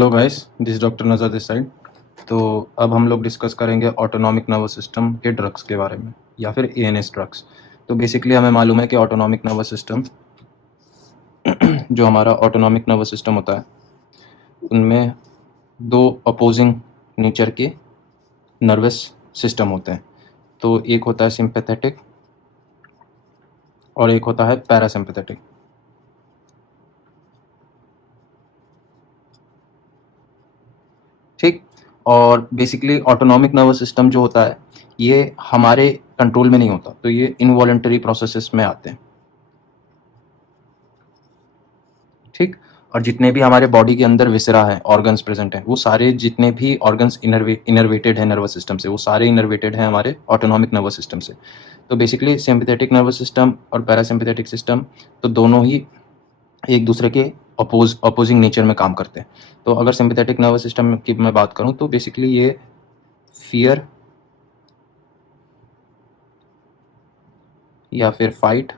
Hello guys, this doctor नज़र this side. तो अब हम लोग डिस्कस करेंगे ऑटोनॉमिक नर्वस सिस्टम के ड्रग्स के बारे में या फिर एएनएस ड्रग्स। तो बेसिकली हमें मालूम है कि ऑटोनॉमिक नर्वस सिस्टम जो हमारा ऑटोनॉमिक नर्वस सिस्टम होता है उनमें दो अपोजिंग नेचर के नर्वस सिस्टम होते हैं। तो एक होता है सिंपैथेटिक और एक होता है पैरासिम्पैथेटिक। ठीक। और बेसिकली ऑटोनॉमिक नर्वस सिस्टम जो होता है ये हमारे कंट्रोल में नहीं होता, तो ये इनवॉलंटरी प्रोसेसेस में आते हैं। ठीक। और जितने भी हमारे बॉडी के अंदर विसरा है, ऑर्गन्स प्रेजेंट हैं, वो सारे जितने भी ऑर्गन्स इनर्वेटेड है नर्वस सिस्टम से, वो सारे इनर्वेटेड हैं हमारे ऑटोनॉमिक नर्वस सिस्टम से। तो बेसिकली सिंपैथेटिक नर्वस सिस्टम और पैरासिम्पैथेटिक सिस्टम तो दोनों ही एक दूसरे के अपोजिंग नेचर में काम करते हैं। तो अगर सिंपैथेटिक नर्वस सिस्टम की मैं बात करूं तो बेसिकली ये फियर या फिर फाइट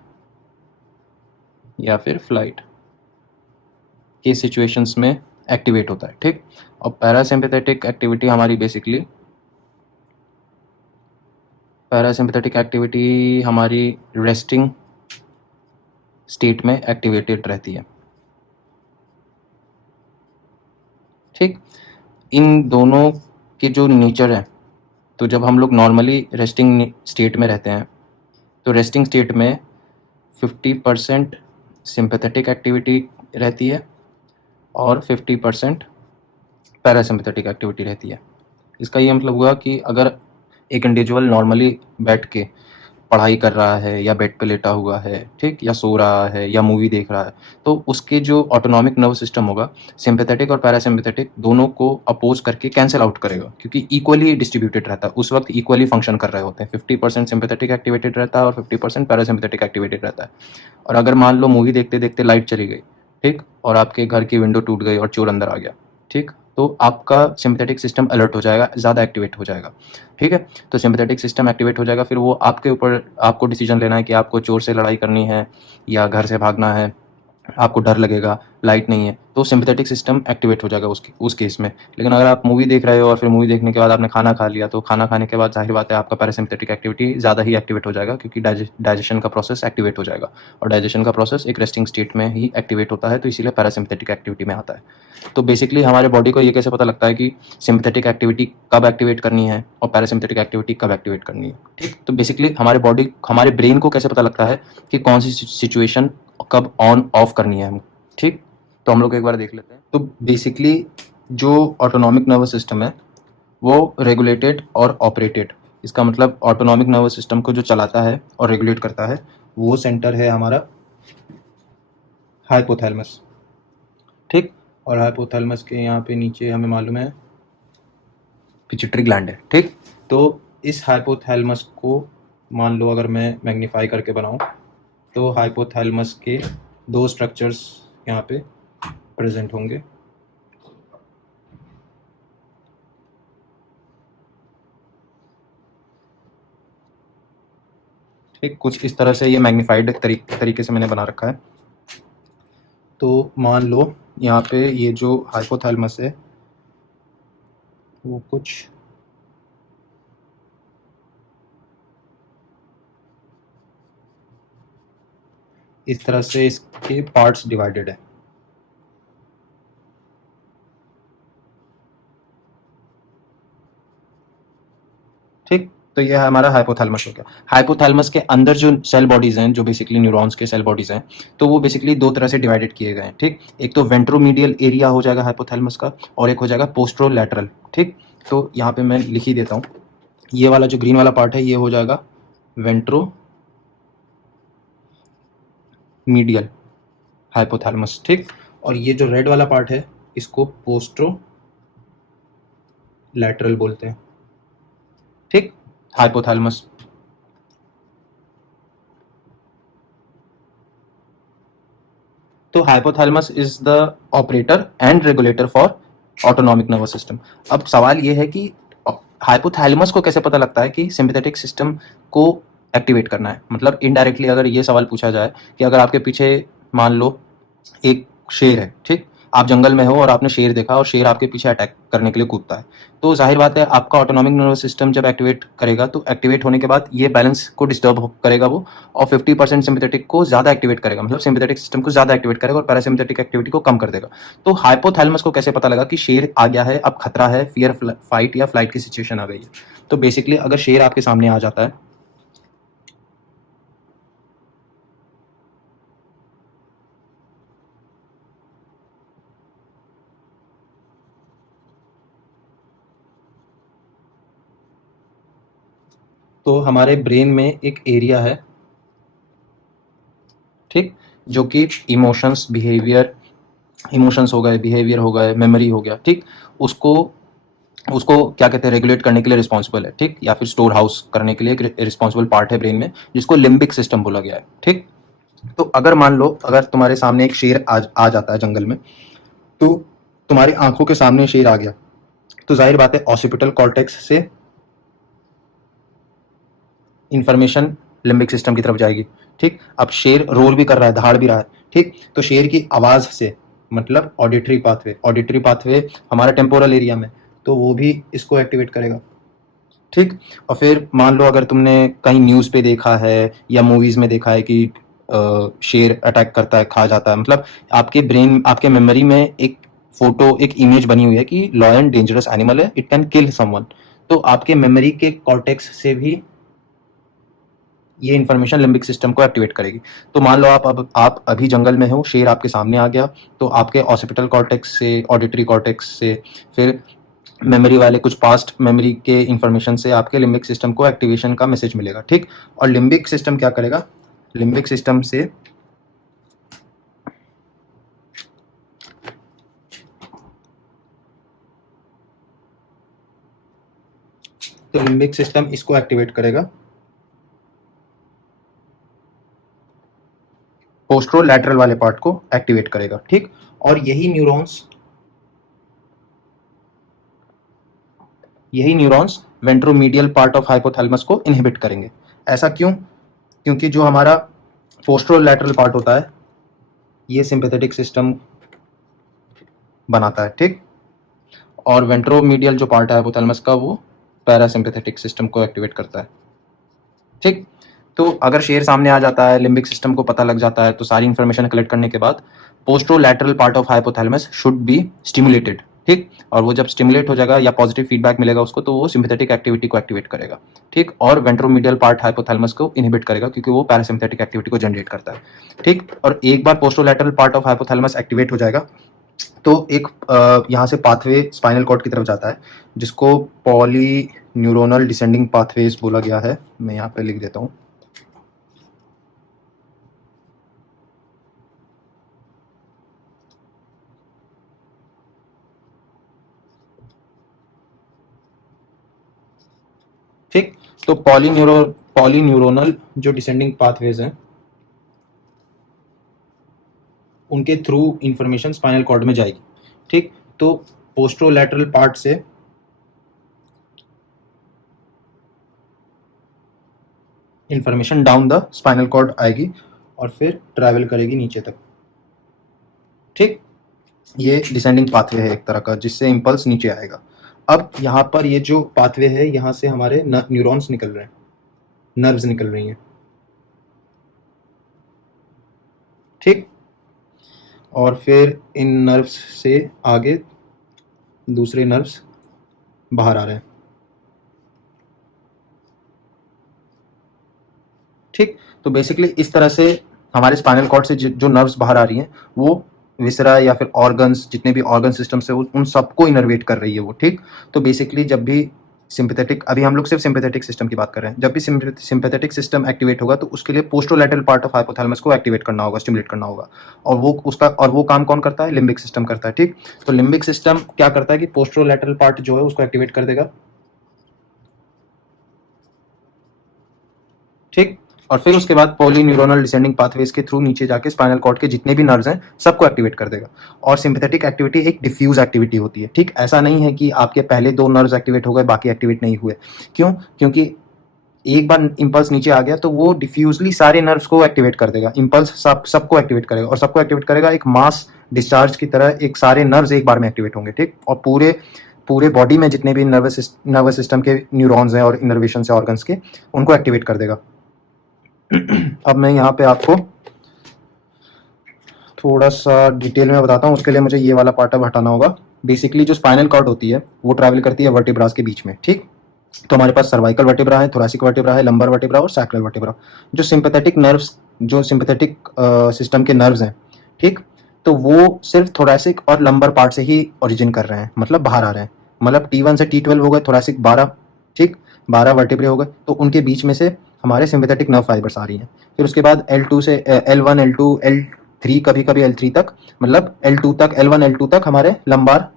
या फिर फ्लाइट के सिचुएशंस में एक्टिवेट होता है। ठीक। और पैरासिम्पैथेटिक एक्टिविटी हमारी रेस्टिंग स्टेट में एक्टिवेटेड रहती है। ठीक। इन दोनों के जो नेचर है, तो जब हम लोग नॉर्मली रेस्टिंग स्टेट में रहते हैं तो रेस्टिंग स्टेट में 50% सिंपैथेटिक एक्टिविटी रहती है और 50% पैरासिम्पैथेटिक एक्टिविटी रहती है। इसका ये मतलब हुआ कि अगर एक इंडिविजुअल नॉर्मली बैठ के पढ़ाई कर रहा है या बेड पे लेटा हुआ है, ठीक, या सो रहा है या मूवी देख रहा है, तो उसके जो ऑटोनॉमिक नर्वस सिस्टम होगा सिंपैथेटिक और पैरासिम्पैथेटिक दोनों को अपोज करके कैंसिल आउट करेगा, क्योंकि इक्वली डिस्ट्रीब्यूटेड रहता है, उस वक्त इक्वली फंक्शन कर रहे होते हैं। 50% सिंपैथेटिक एक्टिवेटेड रहता है और 50% पैरासिम्पैथेटिक एक्टिवेटेड रहता है। और अगर मान लो मूवी देखते देखते लाइट चली गई, ठीक, और आपके घर की विंडो टूट गई और चोर अंदर आ गया, ठीक, तो आपका सिंपैथेटिक सिस्टम अलर्ट हो जाएगा, ज़्यादा एक्टिवेट हो जाएगा। ठीक है। तो सिंपैथेटिक सिस्टम एक्टिवेट हो जाएगा, फिर वो आपके ऊपर, आपको डिसीजन लेना है कि आपको चोर से लड़ाई करनी है या घर से भागना है। आपको डर लगेगा, लाइट नहीं है, तो सिंपैथेटिक सिस्टम एक्टिवेट हो जाएगा उस केस में। लेकिन अगर आप मूवी देख रहे हो और फिर मूवी देखने के बाद आपने खाना खा लिया, तो खाना खाने के बाद जाहिर बात है आपका पैरासिम्पैथेटिक एक्टिविटी ज़्यादा ही एक्टिवेट हो जाएगा, क्योंकि डाइजेशन का प्रोसेस एक्टिवेट हो जाएगा। और डाइजेशन का प्रोसेस एक रेस्टिंग स्टेट में ही एक्टिवेट होता है, तो इसीलिए पैरासिम्पैथेटिक एक्टिविटी में आता है। तो बेसिकली हमारे बॉडी को ये कैसे पता लगता है कि सिंपैथेटिक एक्टिविटी कब एक्टिवेट करनी है और पैरासिम्पैथेटिक एक्टिविटी कब एक्टिवेट करनी है। ठीक। तो बेसिकली हमारे ब्रेन को कैसे पता लगता है कि कौन सी सिचुएशन कब ऑन ऑफ करनी है। ठीक। तो हम लोग एक बार देख लेते हैं। तो बेसिकली जो ऑटोनॉमिक नर्वस सिस्टम है वो रेगुलेटेड और ऑपरेटेड, इसका मतलब ऑटोनॉमिक नर्वस सिस्टम को जो चलाता है और रेगुलेट करता है वो सेंटर है हमारा हाइपोथैलेमस। ठीक। और हाइपोथैलेमस के यहाँ पे नीचे हमें मालूम है पिट्यूटरी ग्लैंड है। ठीक। तो इस हाइपोथैलेमस को मान लो अगर मैं मैग्नीफाई करके बनाऊं तो हाइपोथैलेमस के दो स्ट्रक्चर्स यहाँ पे प्रेजेंट होंगे। ठीक। कुछ इस तरह से ये मैग्नीफाइड तरीके से मैंने बना रखा है। तो मान लो यहाँ पे ये जो हाइपोथैलेमस है वो कुछ इस तरह से इसके पार्ट्स डिवाइडेड है। ठीक। तो ये हमारा हाइपोथैलेमस हो गया। हाइपोथैलेमस के अंदर जो सेल बॉडीज हैं, जो बेसिकली न्यूरॉन्स के सेल बॉडीज हैं, तो वो बेसिकली दो तरह से डिवाइडेड किए गए हैं। ठीक। एक तो वेंट्रोमीडियल एरिया हो जाएगा हाइपोथैलेमस का, और एक हो जाएगा पोस्ट्रोलैटरल। ठीक। तो यहाँ पे मैं लिख ही देता हूँ, ये वाला जो ग्रीन वाला पार्ट है ये हो जाएगा वेंट्रो मीडियल हाइपोथैलेमस। ठीक। और ये जो रेड वाला पार्ट है इसको पोस्ट्रो लैटरल बोलते हैं। ठीक। हाइपोथैलेमस। तो hypothalamus is the operator and regulator for autonomic nervous system. अब सवाल ये है कि हाइपोथैलेमस को कैसे पता लगता है कि सिंपैथेटिक सिस्टम को एक्टिवेट करना है। मतलब इनडायरेक्टली अगर ये सवाल पूछा जाए कि अगर आपके पीछे मान लो एक शेर है, ठीक, आप जंगल में हो और आपने शेर देखा और शेर आपके पीछे अटैक करने के लिए कूदता है, तो जाहिर बात है आपका ऑटोनॉमिक नर्वस सिस्टम जब एक्टिवेट करेगा तो एक्टिवेट होने के बाद ये बैलेंस को डिस्टर्ब करेगा वो, और 50% सिंपैथेटिक को ज़्यादा एक्टिवेट करेगा, मतलब सिंपैथेटिक सिस्टम को ज़्यादा एक्टिवेट करेगा और पैरासिम्पैथेटिक एक्टिविटी को कम कर देगा। तो हाइपोथैलेमस को कैसे पता लगा कि शेर आ गया है, अब खतरा है, फियर फाइट या फ्लाइट की सिचुएशन आ गई है? तो बेसिकली अगर शेर आपके सामने आ जाता है तो हमारे ब्रेन में एक एरिया है, ठीक, जो कि इमोशंस हो गए, बिहेवियर हो गए, मेमोरी हो गया, ठीक, उसको उसको क्या कहते हैं, रेगुलेट करने के लिए रिस्पॉन्सिबल है, ठीक, या फिर स्टोर हाउस करने के लिए एक रिस्पॉन्सिबल पार्ट है ब्रेन में, जिसको लिम्बिक सिस्टम बोला गया है, ठीक। तो अगर मान लो अगर तुम्हारे सामने एक शेर आ जाता है जंगल में, तो तुम्हारी आंखों के सामने शेर आ गया, तो जाहिर बात है ऑसिपिटल कॉर्टेक्स से इंफॉर्मेशन लिम्बिक सिस्टम की तरफ जाएगी, ठीक। अब शेर रोल भी कर रहा है, दहाड़ भी रहा है, ठीक, तो शेर की आवाज से, मतलब ऑडिटरी पाथवे हमारा टेम्पोरल एरिया में, तो वो भी इसको एक्टिवेट करेगा, ठीक। और फिर मान लो अगर तुमने कहीं न्यूज़ पे देखा है या मूवीज में देखा है कि शेर अटैक करता है, खा जाता है, मतलब आपके ब्रेन, आपके मेमोरी में एक फोटो, एक इमेज बनी हुई है कि लॉयन डेंजरस एनिमल है, इट कैन किल समवन, तो आपके मेमोरी के कॉर्टेक्स से भी ये इन्फॉर्मेशन लिम्बिक सिस्टम को एक्टिवेट करेगी। तो मान लो आप अभी जंगल में हो, शेर आपके सामने आ गया, तो आपके ऑसिपिटल कॉर्टेक्स से, ऑडिटरी कॉर्टेक्स से, फिर मेमोरी वाले कुछ पास्ट मेमोरी के इंफॉर्मेशन से आपके लिम्बिक सिस्टम को एक्टिवेशन का मैसेज मिलेगा, ठीक। और लिम्बिक सिस्टम क्या करेगा, लिम्बिक सिस्टम से तो लिम्बिक सिस्टम इसको एक्टिवेट करेगा, पोस्ट्रोलैटरल वाले पार्ट को एक्टिवेट करेगा, ठीक। और यही neurons ventromedial part of hypothalamus को इनहिबिट करेंगे। ऐसा क्यों? क्योंकि जो हमारा पोस्ट्रोलैटरल पार्ट होता है ये सिंपैथेटिक सिस्टम बनाता है, ठीक, और वेंट्रोमीडियल जो पार्ट है हाइपोथैलेमस का वो पैरासिम्पैथेटिक सिस्टम को एक्टिवेट करता है, ठीक। तो अगर शेर सामने आ जाता है, लिम्बिक सिस्टम को पता लग जाता है, तो सारी इंफॉर्मेशन कलेक्ट करने के बाद posterolateral part of hypothalamus should be stimulated, ठीक, और वो जब स्टिमुलेट हो जाएगा या पॉजिटिव फीडबैक मिलेगा उसको, तो वो सिंपैथेटिक एक्टिविटी को एक्टिवेट करेगा, ठीक, और वेंट्रोमीडियल पार्ट हाइपोथैलेमस को इनहिबिट करेगा क्योंकि वो पैरासिम्पैथेटिक एक्टिविटी को जनरेट करता है, ठीक। और एक बार पोस्ट्रोलैटरल पार्ट ऑफ हाइपोथैलेमस एक्टिवेट हो जाएगा तो एक यहाँ से पाथवे स्पाइनल कॉर्ड की तरफ जाता है, जिसको पॉली न्यूरोनल डिसेंडिंग पाथवेज बोला गया है। मैं यहाँ पे लिख देता हूँ, ठीक। तो पॉली न्यूरोनल जो डिसेंडिंग पाथवेज हैं उनके थ्रू इंफॉर्मेशन स्पाइनल कॉर्ड में जाएगी, ठीक। तो पोस्ट्रोलैटरल पार्ट से information down the spinal cord आएगी और फिर ट्रैवल करेगी नीचे तक, ठीक। ये डिसेंडिंग पाथवे है एक तरह का, जिससे इंपल्स नीचे आएगा। अब यहाँ पर ये जो पाथवे है, यहाँ से हमारे न्यूरॉन्स निकल रहे हैं, नर्व्स निकल रही हैं, ठीक। और फिर इन नर्व्स से आगे दूसरे नर्व्स बाहर आ रहे हैं, ठीक। तो बेसिकली इस तरह से हमारे स्पाइनल कॉर्ड से जो नर्व्स बाहर आ रही हैं वो विसरा या फिर ऑर्गन्स, जितने भी ऑर्गन सिस्टम से उन सबको इनर्वेट कर रही है वो, ठीक। तो बेसिकली जब भी सिंपैथेटिक, अभी हम लोग सिर्फ सिंपैथेटिक सिस्टम की बात कर रहे हैं, जब भी सिंपैथेटिक सिस्टम एक्टिवेट होगा तो उसके लिए पोस्ट्रोलैटरल पार्ट ऑफ हाइपोथैलेमस को एक्टिवेट करना होगा, स्टिमुलेट करना होगा, और वो काम कौन करता है? लिम्बिक सिस्टम करता है, ठीक। तो लिम्बिक सिस्टम क्या करता है कि पोस्ट्रोलैटरल पार्ट जो है उसको एक्टिवेट कर देगा, ठीक। और फिर उसके बाद पॉलीन्यूरोनल डिसेंडिंग पाथवेज के थ्रू नीचे जाके स्पाइनल कॉर्ड के जितने भी नर्व्स हैं सबको एक्टिवेट कर देगा। और सिंपैथेटिक एक्टिविटी एक डिफ्यूज एक्टिविटी होती है, ठीक। ऐसा नहीं है कि आपके पहले 2 नर्व्स एक्टिवेट हो गए बाकी एक्टिवेट नहीं हुए। क्यों? क्योंकि एक बार इम्पल्स नीचे आ गया तो वो डिफ्यूजली सारे नर्व्स को एक्टिवेट कर देगा, इम्पल्स सबको एक्टिवेट करेगा, और सबको एक्टिवेट करेगा एक मास डिस्चार्ज की तरह, एक सारे नर्व्स एक बार में एक्टिवेट होंगे, ठीक। और पूरे पूरे बॉडी में जितने भी नर्वस सिस्टम के न्यूरॉन्स हैं और इनर्वेशन से ऑर्गन्स के, उनको एक्टिवेट कर देगा। अब मैं यहाँ पे आपको थोड़ा सा डिटेल में बताता हूँ, उसके लिए मुझे ये वाला पार्ट अब हटाना होगा। बेसिकली जो स्पाइनल कॉर्ड होती है वो ट्रैवल करती है वर्टिब्रास के बीच में, ठीक। तो हमारे पास सर्वाइकल वर्टिब्रा है, थोरैसिक वर्टिब्रा है, लंबर वर्टिब्रा और सैक्रल वर्टिब्रा। जो सिंपैथेटिक नर्व्स, जो सिंपैथेटिक सिस्टम के नर्व्स हैं, ठीक, तो वो सिर्फ थोरैसिक और लंबर पार्ट से ही ओरिजिन कर रहे हैं, मतलब बाहर आ रहे हैं। मतलब T1 से T12 हो गए, थोरैसिक 12, ठीक, 12 वर्टिब्रे हो गए, तो उनके बीच में से हमारे सिंपैथेटिक नर्व फाइबर्स आ रही हैं। फिर उसके बाद L2 से L1 L2 L3, कभी कभी L3 तक, मतलब L2 तक, L1 L2 तक हमारे लंबार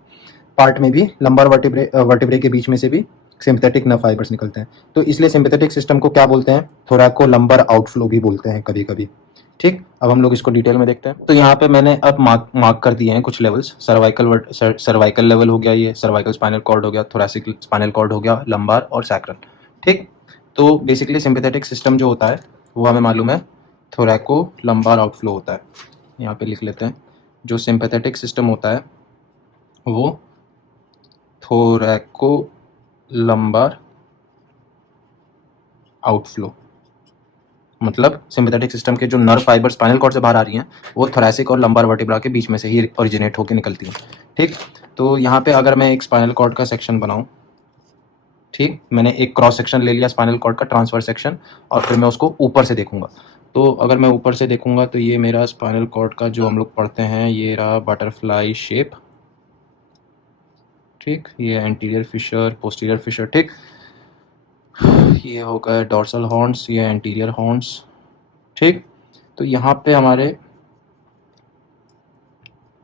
पार्ट में भी, लंबार वर्टिब्रे के बीच में से भी सिंपैथेटिक नर्व फाइबर्स निकलते हैं। तो इसलिए सिंपैथेटिक सिस्टम को क्या बोलते हैं, थोरैको लंबर आउटफ्लो भी बोलते हैं कभी कभी, ठीक। अब हम लोग इसको डिटेल में देखते हैं। तो यहाँ पे मैंने अब मार्क कर दिए हैं कुछ लेवल्स। सर्वाइकल लेवल हो गया, ये सर्वाइकल स्पाइनल कॉर्ड हो गया, थोरैसिक स्पाइनल कॉर्ड हो गया, लंबार और सैक्रल, ठीक। तो बेसिकली सिंपैथेटिक सिस्टम जो होता है वो हमें मालूम है थोरैको लंबार आउटफ्लो होता है। यहाँ पे लिख लेते हैं, जो सिंपैथेटिक सिस्टम होता है वो थोरैको लंबार आउटफ्लो, मतलब सिंपैथेटिक सिस्टम के जो नर्व फाइबर स्पाइनल कॉर्ड से बाहर आ रही हैं वो थोरैसिक और लंबार वर्टिब्रा के बीच में से ही ओरिजिनेट होकर निकलती हैं, ठीक। तो यहाँ पे अगर मैं एक स्पाइनल कॉर्ड का सेक्शन बनाऊँ, ठीक, मैंने एक क्रॉस सेक्शन ले लिया स्पाइनल कॉर्ड का, ट्रांसफर सेक्शन, और फिर मैं उसको ऊपर से देखूंगा। तो अगर मैं ऊपर से देखूंगा तो ये मेरा स्पाइनल कॉर्ड का जो हम लोग पढ़ते हैं, ये रहा बटरफ्लाई शेप, ठीक। ये एंटीरियर फिशर, पोस्टीरियर फिशर, ठीक। ये हो गए डॉर्सल हॉर्न्स, ये एंटीरियर हॉर्न्स, ठीक। तो यहाँ पे हमारे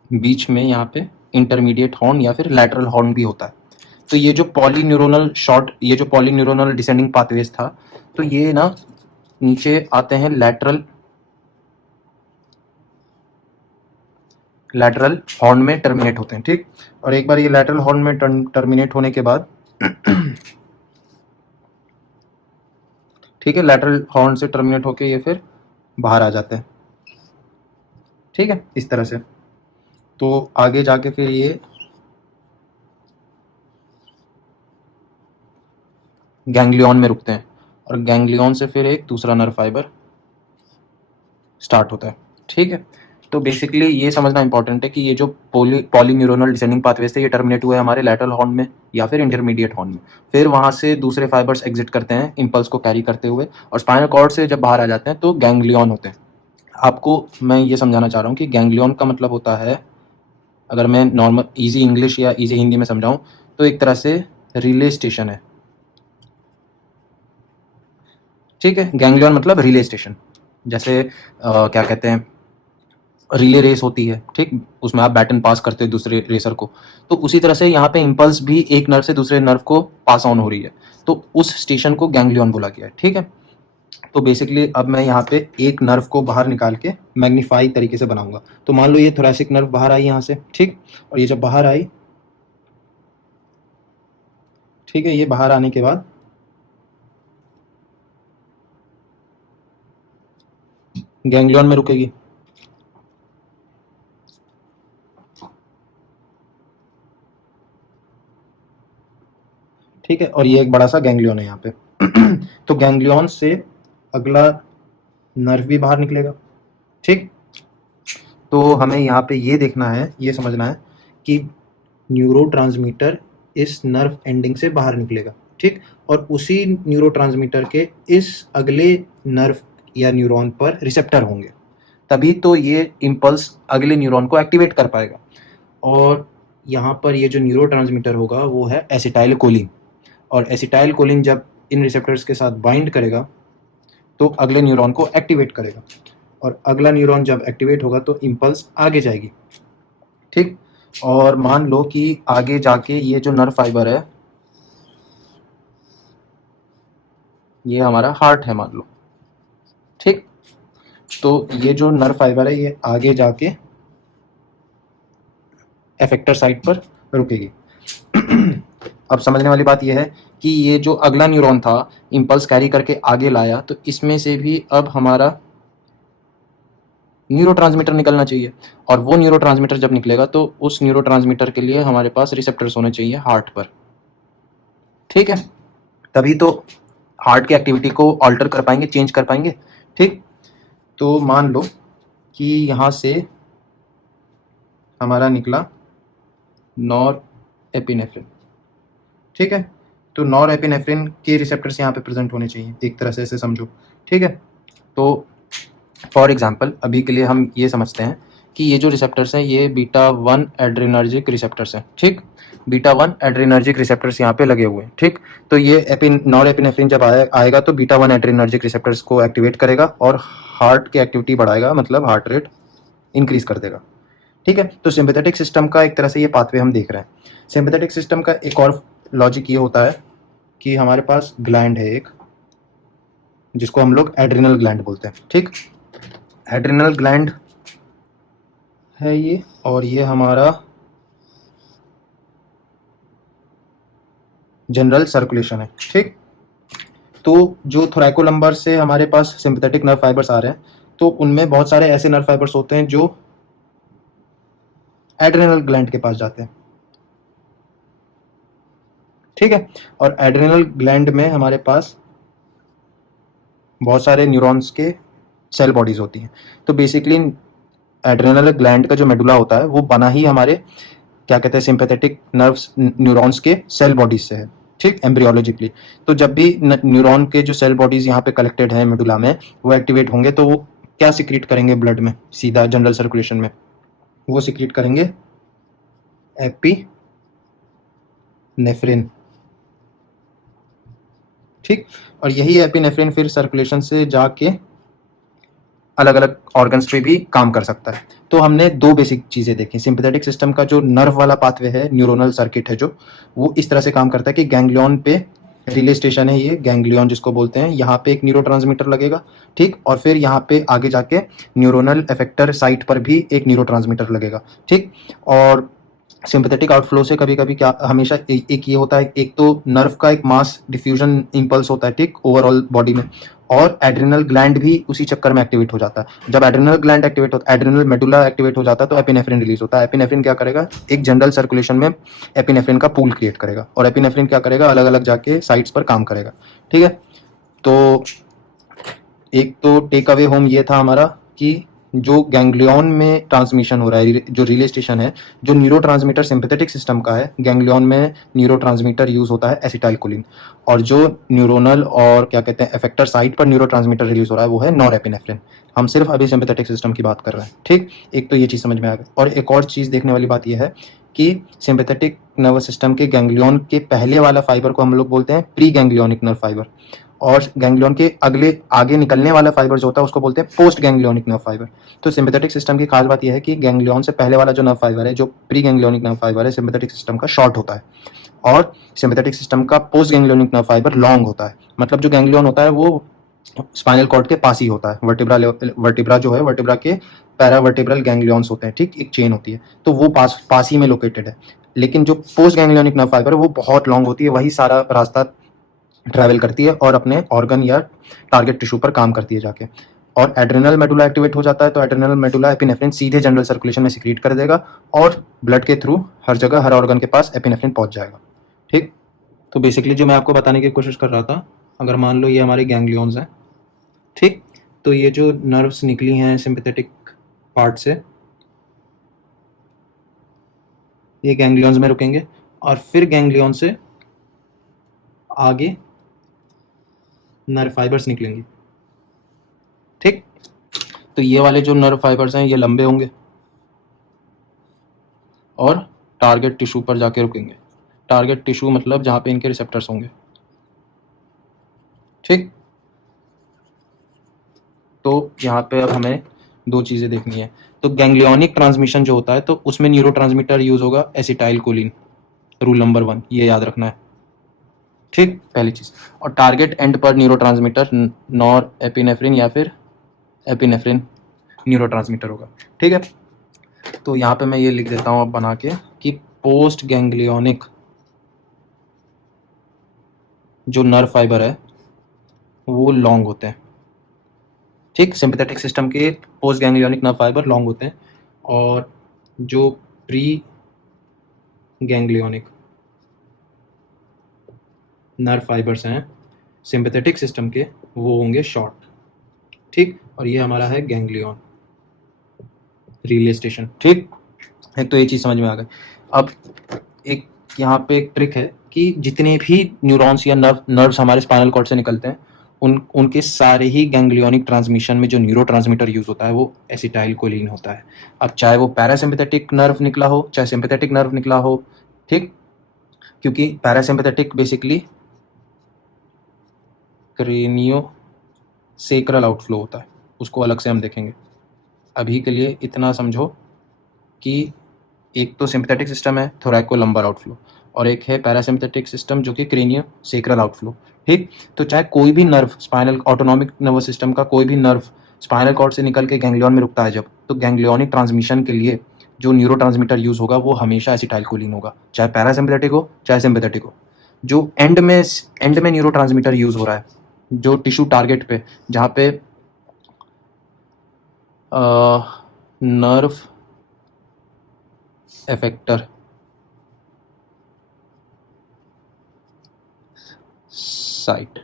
बीच में यहाँ पे इंटरमीडिएट हॉर्न या फिर लैटरल हॉर्न भी होता है। तो ये जो पॉलीन्यूरोनल डिसेंडिंग पाथवेज था, तो ये ना नीचे आते हैं लैटरल हॉर्न में टर्मिनेट होते हैं, ठीक। और एक बार ये लैटरल हॉर्न में टर्मिनेट होने के बाद ठीक है, लैटरल हॉर्न से टर्मिनेट होके ये फिर बाहर आ जाते हैं, ठीक है, इस तरह से। तो आगे जाके फिर ये गैंग्लियन में रुकते हैं, और गैंग्लियन से फिर एक दूसरा नर्व फाइबर स्टार्ट होता है, ठीक है। तो बेसिकली ये समझना इंपॉर्टेंट है कि ये जो पॉलीन्यूरोनल डिसेंडिंग पाथवेज थे, ये टर्मिनेट हुए हमारे लैटरल हॉर्न में या फिर इंटरमीडिएट हॉर्न में। फिर वहाँ से दूसरे फाइबर्स एग्जिट करते हैं इंपल्स को कैरी करते हुए, और स्पाइनल कॉर्ड से जब बाहर आ जाते हैं तो गैंग्लियन होते हैं। आपको मैं ये समझाना चाह रहा हूँ कि गैंग्लियन का मतलब होता है, अगर मैं नॉर्मल ईजी इंग्लिश या ईजी हिंदी में समझाऊँ, तो एक तरह से रिले स्टेशन है, ठीक है। गैंग्लियन मतलब रिले स्टेशन, जैसे क्या कहते हैं, रिले रेस होती है, ठीक, उसमें आप बैटन पास करते हो दूसरे रेसर को, तो उसी तरह से यहाँ पे इम्पल्स भी एक नर्व से दूसरे नर्व को पास ऑन हो रही है, तो उस स्टेशन को गैंग्लियन बोला गया है, ठीक है। तो बेसिकली अब मैं यहाँ पे एक नर्व को बाहर निकाल के मैग्नीफाई तरीके से बनाऊंगा। तो मान लो ये थोरैसिक नर्व बाहर आई यहाँ से, ठीक, और ये जब बाहर आई, ठीक है, ये बाहर आने के बाद गैंग्लियन में रुकेगी, ठीक है, और ये एक बड़ा सा गैंग्लियन है यहाँ पे। तो गैंग्लियन से अगला नर्व भी बाहर निकलेगा, ठीक। तो हमें यहाँ पे ये देखना है, ये समझना है कि न्यूरोट्रांसमीटर इस नर्व एंडिंग से बाहर निकलेगा, ठीक, और उसी न्यूरोट्रांसमीटर के इस अगले नर्व या न्यूरॉन पर रिसेप्टर होंगे, तभी तो ये इम्पल्स अगले न्यूरॉन को एक्टिवेट कर पाएगा। और यहाँ पर ये जो न्यूरोट्रांसमीटर होगा वो है एसिटाइल कोलिन, और एसिटाइल कोलिन जब इन रिसेप्टर्स के साथ बाइंड करेगा तो अगले न्यूरॉन को एक्टिवेट करेगा, और अगला न्यूरॉन जब एक्टिवेट होगा तो इम्पल्स आगे जाएगी, ठीक। और मान लो कि आगे जाके ये जो नर्व फाइबर है, ये हमारा हार्ट है मान लो, ठीक। तो ये जो नर्व फाइबर है ये आगे जाके एफेक्टर साइट पर रुकेगी। अब समझने वाली बात यह है कि ये जो अगला न्यूरॉन था इम्पल्स कैरी करके आगे लाया, तो इसमें से भी अब हमारा न्यूरोट्रांसमीटर निकलना चाहिए, और वो न्यूरोट्रांसमीटर जब निकलेगा तो उस न्यूरोट्रांसमीटर के लिए हमारे पास रिसेप्टर्स होने चाहिए हार्ट पर। ठीक है, तभी तो हार्ट की एक्टिविटी को ऑल्टर कर पाएंगे, चेंज कर पाएंगे। ठीक, तो मान लो कि यहाँ से हमारा निकला नॉर एपिनेफ्रिन। ठीक है, तो नॉर एपिनेफ्रिन के रिसेप्टर्स यहाँ पे प्रेजेंट होने चाहिए, एक तरह से ऐसे समझो। ठीक है, तो फॉर एग्जांपल अभी के लिए हम ये समझते हैं कि ये जो रिसेप्टर्स हैं ये बीटा 1 एड्रेनर्जिक रिसेप्टर्स हैं। ठीक, बीटा 1 एड्रेनर्जिक रिसेप्टर्स यहाँ पे लगे हुए हैं। ठीक, तो ये नॉर एपिनेफ्रिन जब आएगा तो बीटा 1 एड्रेनर्जिक रिसेप्टर्स को एक्टिवेट करेगा और हार्ट की एक्टिविटी बढ़ाएगा, मतलब हार्ट रेट इंक्रीज कर देगा। ठीक है, तो सिंपैथेटिक सिस्टम का एक तरह से ये पाथवे हम देख रहे हैं। सिंपैथेटिक सिस्टम का एक और लॉजिक ये होता है कि हमारे पास ग्लैंड है एक, जिसको हम लोग एड्रिनल ग्लैंड बोलते हैं। ठीक, एड्रिनल ग्लैंड है ये, और ये हमारा जनरल सर्कुलेशन है। ठीक, तो जो थोरैकोलंबर से हमारे पास सिंपैथेटिक नर्व फाइबर्स आ रहे हैं, तो उनमें बहुत सारे ऐसे नर्व फाइबर्स होते हैं जो एड्रिनल ग्लैंड के पास जाते हैं। ठीक है, और एड्रिनल ग्लैंड में हमारे पास बहुत सारे न्यूरॉन्स के सेल बॉडीज होती हैं। तो बेसिकली एड्रिनल ग्लैंड का जो मेडुला होता है वो बना ही हमारे क्या कहते हैं सिंपैथेटिक नर्व्स न्यूरॉन्स के सेल बॉडीज से है। ठीक, एम्ब्रियोलॉजिकली। तो जब भी न्यूरॉन के जो सेल बॉडीज यहाँ पे कलेक्टेड है मेडुला में, वो एक्टिवेट होंगे तो वो क्या सिक्रीट करेंगे ब्लड में, सीधा जनरल सर्कुलेशन में वो सिक्रीट करेंगे एपिनेफ्रिन। ठीक, और यही एपिनेफ्रिन फिर सर्कुलेशन से जाके अलग अलग ऑर्गन्स पे भी काम कर सकता है। तो हमने दो बेसिक चीज़ें देखी। सिंपैथेटिक सिस्टम का जो नर्व वाला पाथवे है, न्यूरोनल सर्किट है जो, वो इस तरह से काम करता है कि गैंग्लियन पे रिले स्टेशन है, ये गैंग्लियन जिसको बोलते हैं, यहाँ पे एक न्यूरोट्रांसमीटर लगेगा। ठीक, और फिर यहाँ पे आगे जाके न्यूरोनल इफेक्टर साइट पर भी एक न्यूरोट्रांसमीटर लगेगा। ठीक, और सिंपैथेटिक आउटफ्लो से कभी कभी क्या हमेशा एक ये होता है, एक तो नर्व का एक मास डिफ्यूजन इंपल्स होता है, ठीक, ओवरऑल बॉडी में, और एड्रिनल ग्लैंड भी उसी चक्कर में एक्टिवेट हो जाता है। जब एड्रिनल ग्लैंड एक्टिवेट होता है, एड्रिनल मेडुला एक्टिवेट हो जाता है, तो एपिनेफ्रिन रिलीज होता है। एपिनेफ्रिन क्या करेगा, एक जनरल सर्कुलेशन में एपिनेफ्रिन का पूल क्रिएट करेगा, और एपिनेफ्रिन क्या करेगा, अलग अलग जाके साइट्स पर काम करेगा। ठीक है, तो एक तो टेक अवे होम ये था हमारा कि जो गैंग्लियन में ट्रांसमिशन हो रहा है, जो रिले स्टेशन है, जो न्यूरोट्रांसमीटर सिंपैथेटिक सिस्टम का है, गैंग्लियन में न्यूरोट्रांसमीटर यूज होता है एसिटाइलकोलिन, और जो न्यूरोनल और क्या कहते हैं इफेक्टर साइट पर न्यूरोट्रांसमीटर रिलीज हो रहा है वो है नॉरएपिनेफ्रिन। हम सिर्फ अभी सिंपैथेटिक सिस्टम की बात कर रहे हैं। ठीक, एक तो ये चीज़ समझ में आ गई। और एक और चीज़ देखने वाली बात यह है कि सिंपैथेटिक नर्वस सिस्टम के गैंग्लियन के पहले वाला फाइबर को हम लोग बोलते हैं प्री गैंग्लियोनिक नर्व फाइबर, और गैंग्लियन के अगले आगे निकलने वाला फाइबर जो होता है उसको बोलते हैं पोस्ट गैंग्लियोनिक नर्व फाइबर। तो सिंपैथेटिक सिस्टम की खास बात यह है कि गैंग्लियन से पहले वाला जो नर्व फाइबर है, जो प्री गैंग्लियोनिक नर्व फाइबर है, सिंपैथेटिक सिस्टम का शॉर्ट होता है, और सिंपैथेटिक सिस्टम का post ganglionic nerve fibre long होता है। मतलब जो गैंग्लियन होता है वो स्पाइनल कॉर्ड के पास ही होता है, वर्टिब्रा जो है, वर्टिब्रा के पैरावर्टिब्रल गैंग्लियंस होते हैं। ठीक, एक चेन होती है, तो वो पास ही में लोकेटेड है। लेकिन जो पोस्ट गैंग्लियोनिक नर्व फाइबर है वो बहुत लॉन्ग होती है, वही सारा रास्ता ट्रैवल करती है और अपने ऑर्गन या टारगेट टिश्यू पर काम करती है जाके। और एड्रिनल मेडुला एक्टिवेट हो जाता है, तो एड्रिनल मेडुला एपिनेफ्रिन सीधे जनरल सर्कुलेशन में सिक्रीट कर देगा, और ब्लड के थ्रू हर जगह हर ऑर्गन के पास एपिनेफ्रिन पहुंच जाएगा। ठीक, तो बेसिकली जो मैं आपको बताने की कोशिश कर रहा था, अगर मान लो ये हमारे गैंग्लियंस हैं, ठीक, तो ये जो नर्व्स निकली हैं सिंपैथेटिक पार्ट से, ये गैंग्लियंस में रुकेंगे, और फिर गैंग्लियन से आगे नर्व फाइबर्स निकलेंगे। ठीक, तो ये वाले जो नर्व फाइबर्स हैं ये लंबे होंगे और टारगेट टिश्यू पर जाके रुकेंगे। टारगेट टिश्यू मतलब जहाँ पे इनके रिसेप्टर्स होंगे। ठीक, तो यहाँ पे अब हमें दो चीज़ें देखनी है। तो गैंग्लियोनिक ट्रांसमिशन जो होता है तो उसमें न्यूरोट्रांसमीटर यूज होगा एसिटाइलकोलिन, रूल नंबर 1 ये याद रखना है। ठीक, पहली चीज़। और टारगेट एंड पर न्यूरोट्रांसमीटर नॉर एपिनेफ्रिन या फिर एपिनेफ्रिन न्यूरोट्रांसमीटर होगा। ठीक है, तो यहाँ पे मैं ये लिख देता हूँ अब बना के कि पोस्ट गैंग्लियोनिक जो नर्व फाइबर है वो लॉन्ग होते हैं, ठीक। सिंपैथेटिक सिस्टम के post ganglionic nerve fibre long होते हैं, और जो प्री गैंग्लियोनिक नर्व फाइबर्स हैं सिंपैथेटिक सिस्टम के, वो होंगे शॉर्ट, ठीक। और ये हमारा है गैंग्लियन रिले स्टेशन, ठीक। एक तो ये चीज़ समझ में आ गई। अब एक यहाँ पे एक ट्रिक है कि जितने भी न्यूरॉन्स या नर्व्स हमारे स्पाइनल कॉर्ड से निकलते हैं, उनके सारे ही गैंग्लियोनिक ट्रांसमिशन में जो न्यूरो ट्रांसमीटर यूज होता है वो एसिटाइल कोलिन होता है। अब चाहे वो पैरासिम्पैथेटिक नर्व निकला हो चाहे सिंपैथेटिक नर्व निकला हो, ठीक, क्योंकि parasympathetic basically cranio sacral outflow होता है, उसको अलग से हम देखेंगे। अभी के लिए इतना समझो कि एक तो सिंपैथेटिक सिस्टम है थोरैको लंबर आउटफ्लो, और एक है पैरासिम्पैथेटिक सिस्टम जो कि क्रेनियो सेक्रल आउटफ्लो, ठीक। तो चाहे कोई भी nerve spinal autonomic nervous system का कोई भी नर्व स्पाइनल कॉर्ड से निकल के गैंग्लियन में रुकता है जब, तो गैंग्लियोनिक ट्रांसमिशन के लिए जो न्यूरो ट्रांसमीटर यूज होगा वो हमेशा एसिटाइलकोलिन होगा, चाहे पैरासिम्पैथेटिक हो चाहे सिंपैथेटिक हो। जो एंड में न्यूरो ट्रांसमीटर यूज हो रहा है जो टिश्यू टारगेट पे, जहाँ पे नर्व एफेक्टर साइट,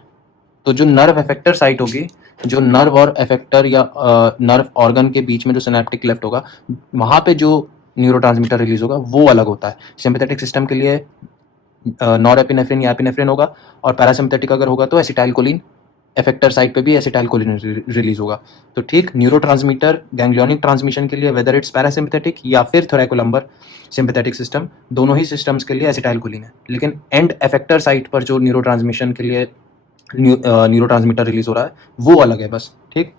तो जो नर्व एफेक्टर साइट होगी, जो नर्व और एफेक्टर या नर्व ऑर्गन के बीच में जो सिनेप्टिक क्लेफ्ट होगा, वहाँ पे जो न्यूरोट्रांसमीटर रिलीज होगा वो अलग होता है। सिंपैथेटिक सिस्टम के लिए नॉरएपिनेफ्रिन या एपिनेफ्रिन होगा, और पैरासिम्पैथेटिक अगर होगा तो एसिटाइलकोलिन, एफेक्टर साइट पे भी एसिटाइलकोलिन रिलीज होगा। तो ठीक, न्यूरोट्रांसमीटर गैंग्लियोनिक ट्रांसमिशन के लिए वेदर इट्स पैरासिम्पैथेटिक या फिर थोरैकोलम्बर सिंपैथेटिक सिस्टम, दोनों ही सिस्टम्स के लिए एसिटाइलकोलिन है। लेकिन एंड एफेक्टर साइट पर जो न्यूरोट्रांसमिशन के लिए न्यूरोट्रांसमीटर रिलीज हो रहा है वो अलग है बस, ठीक।